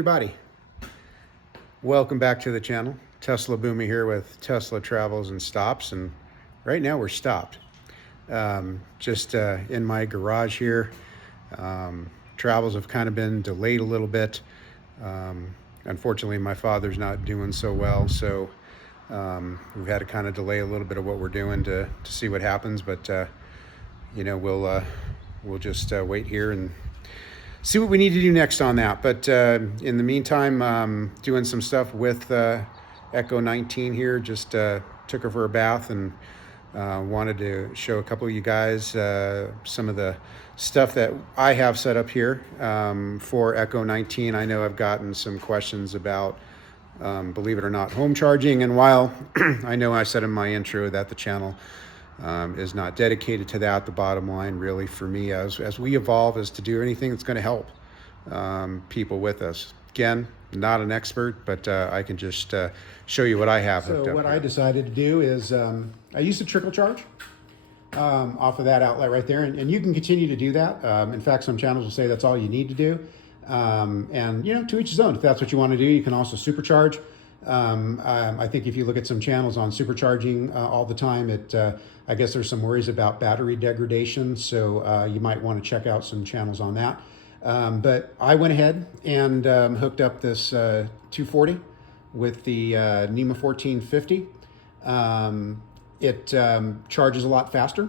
everybody, welcome back to the channel. Tesla Boomy here with Tesla Travels and Stops, and right now we're stopped just in my garage here. Travels have kind of been delayed a little bit. Unfortunately, my father's not doing so well, so we've had to kind of delay a little bit of what we're doing to see what happens, but you know, we'll just wait here and see what we need to do next on that. But in the meantime, doing some stuff with Echo 19 here. Just took her for a bath and wanted to show a couple of you guys some of the stuff that I have set up here for Echo 19. I know I've gotten some questions about, believe it or not, home charging. And while I know I said in my intro that the channel is not dedicated to that, the bottom line really for me as we evolve is to do anything that's going to help people with us. Again, not an expert, but I can just show you what I have hooked up. So what I decided to do is I used to trickle charge off of that outlet right there, and you can continue to do that. In fact, some channels will say that's all you need to do, and you know, to each his own. If that's what you want to do, you can also supercharge. I think if you look at some channels on supercharging all the time, I guess there's some worries about battery degradation, so you might want to check out some channels on that. But I went ahead and hooked up this 240 with the NEMA 1450. It charges a lot faster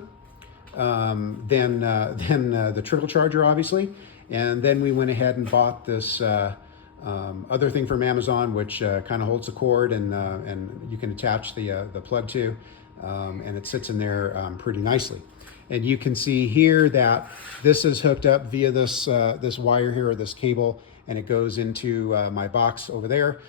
than the trickle charger, obviously. And then we went ahead and bought this other thing from Amazon, which kind of holds the cord and you can attach the plug to, and it sits in there pretty nicely. And you can see here that this is hooked up via this this wire here, or this cable, and it goes into my box over there.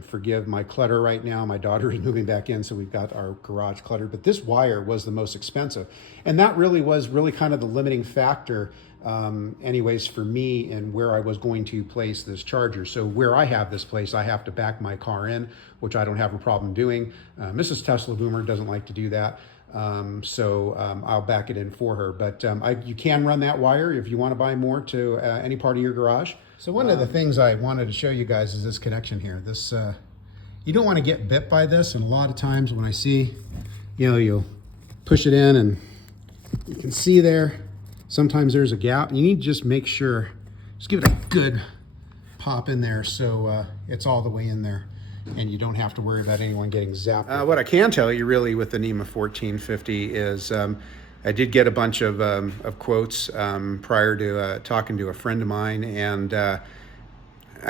Forgive my clutter right now. My daughter is moving back in, so we've got our garage cluttered. But this wire was the most expensive, and that really was kind of the limiting factor, anyways, for me and where I was going to place this charger. So where I have this place, I have to back my car in, which I don't have a problem doing. Mrs. Tesla Boomer doesn't like to do that. So I'll back it in for her, but you can run that wire if you want to buy more to any part of your garage. So one of the things I wanted to show you guys is this connection here. This you don't want to get bit by this, and a lot of times when I see, you know, you'll push it in and you can see there sometimes there's a gap. You need to just make sure, just give it a good pop in there so it's all the way in there, and you don't have to worry about anyone getting zapped. What I can tell you really with the NEMA 1450 is I did get a bunch of quotes prior to talking to a friend of mine, and I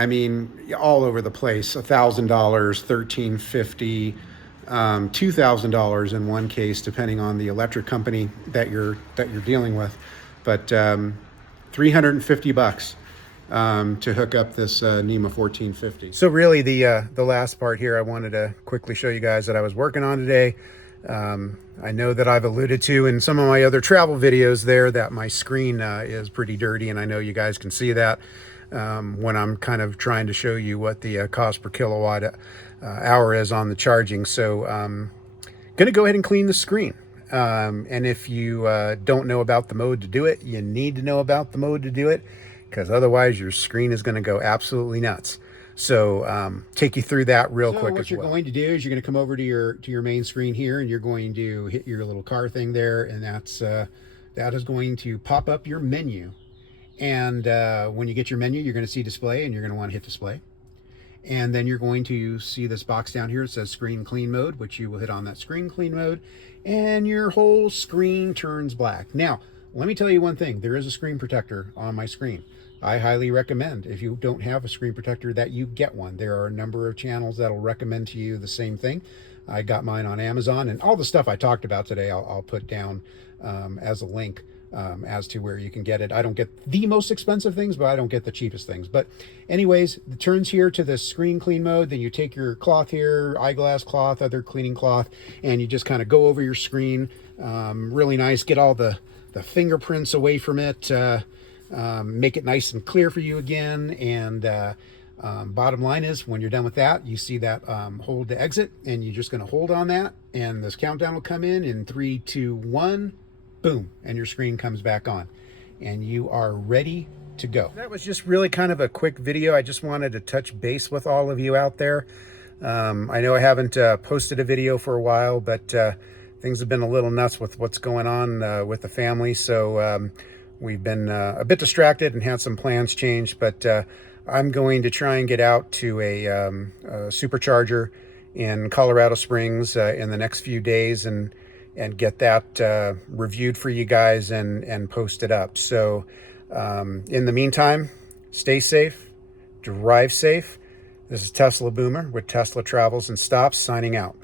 mean, all over the place. $1,000, $1,350, $2,000 in one case, depending on the electric company that you're dealing with, but $350 to hook up this NEMA 1450. So really the last part here I wanted to quickly show you guys that I was working on today. I know that I've alluded to in some of my other travel videos there that my screen is pretty dirty, and I know you guys can see that when I'm kind of trying to show you what the cost per kilowatt hour is on the charging. So gonna go ahead and clean the screen. And if you don't know about the mode to do it, you need to know about the mode to do it, because otherwise your screen is going to go absolutely nuts. So take you through that real quick. What you're going to do is you're going to come over to your main screen here, and you're going to hit your little car thing there, and that is going to pop up your menu. And when you get your menu, you're going to see display, and you're going to want to hit display. And then you're going to see this box down here. It says screen clean mode, which you will hit on that screen clean mode, and your whole screen turns black. Now, let me tell you one thing. There is a screen protector on my screen. I highly recommend, if you don't have a screen protector, that you get one. There are a number of channels that'll recommend to you the same thing. I got mine on Amazon, and all the stuff I talked about today I'll put down as a link as to where you can get it. I don't get the most expensive things, but I don't get the cheapest things. But anyways, it turns here to the screen clean mode. Then you take your cloth here, eyeglass cloth, other cleaning cloth, and you just kind of go over your screen. Really nice. Get all the fingerprints away from it. Make it nice and clear for you again. And bottom line is, when you're done with that, you see that hold to exit, and you're just going to hold on that, and this countdown will come in 3, 2, 1, boom, and your screen comes back on, and you are ready to go. That was just really kind of a quick video. I just wanted to touch base with all of you out there. I know I haven't posted a video for a while, but things have been a little nuts with what's going on with the family. So we've been a bit distracted and had some plans changed, but I'm going to try and get out to a supercharger in Colorado Springs in the next few days and get that reviewed for you guys and posted up. So in the meantime, stay safe, drive safe. This is Tesla Boomer with Tesla Travels and Stops signing out.